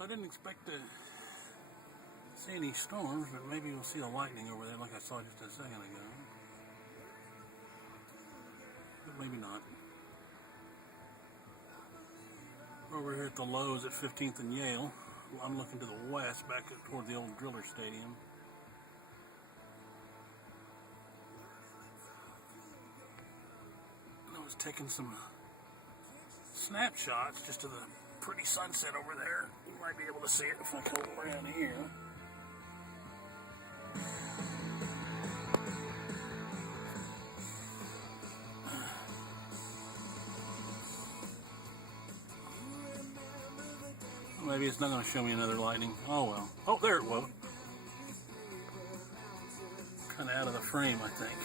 So I didn't expect to see any storms, but maybe we'll see the lightning over there like I saw just a second ago. But maybe not. Over here at the Lowe's at 15th and Yale. I'm looking to the west, back toward the old Driller Stadium. I was taking some snapshots just of the pretty sunset over there. You might be able to see it if I come around here. Maybe it's not going to show me another lightning. Oh well. Oh, there it was. Kind of out of the frame, I think.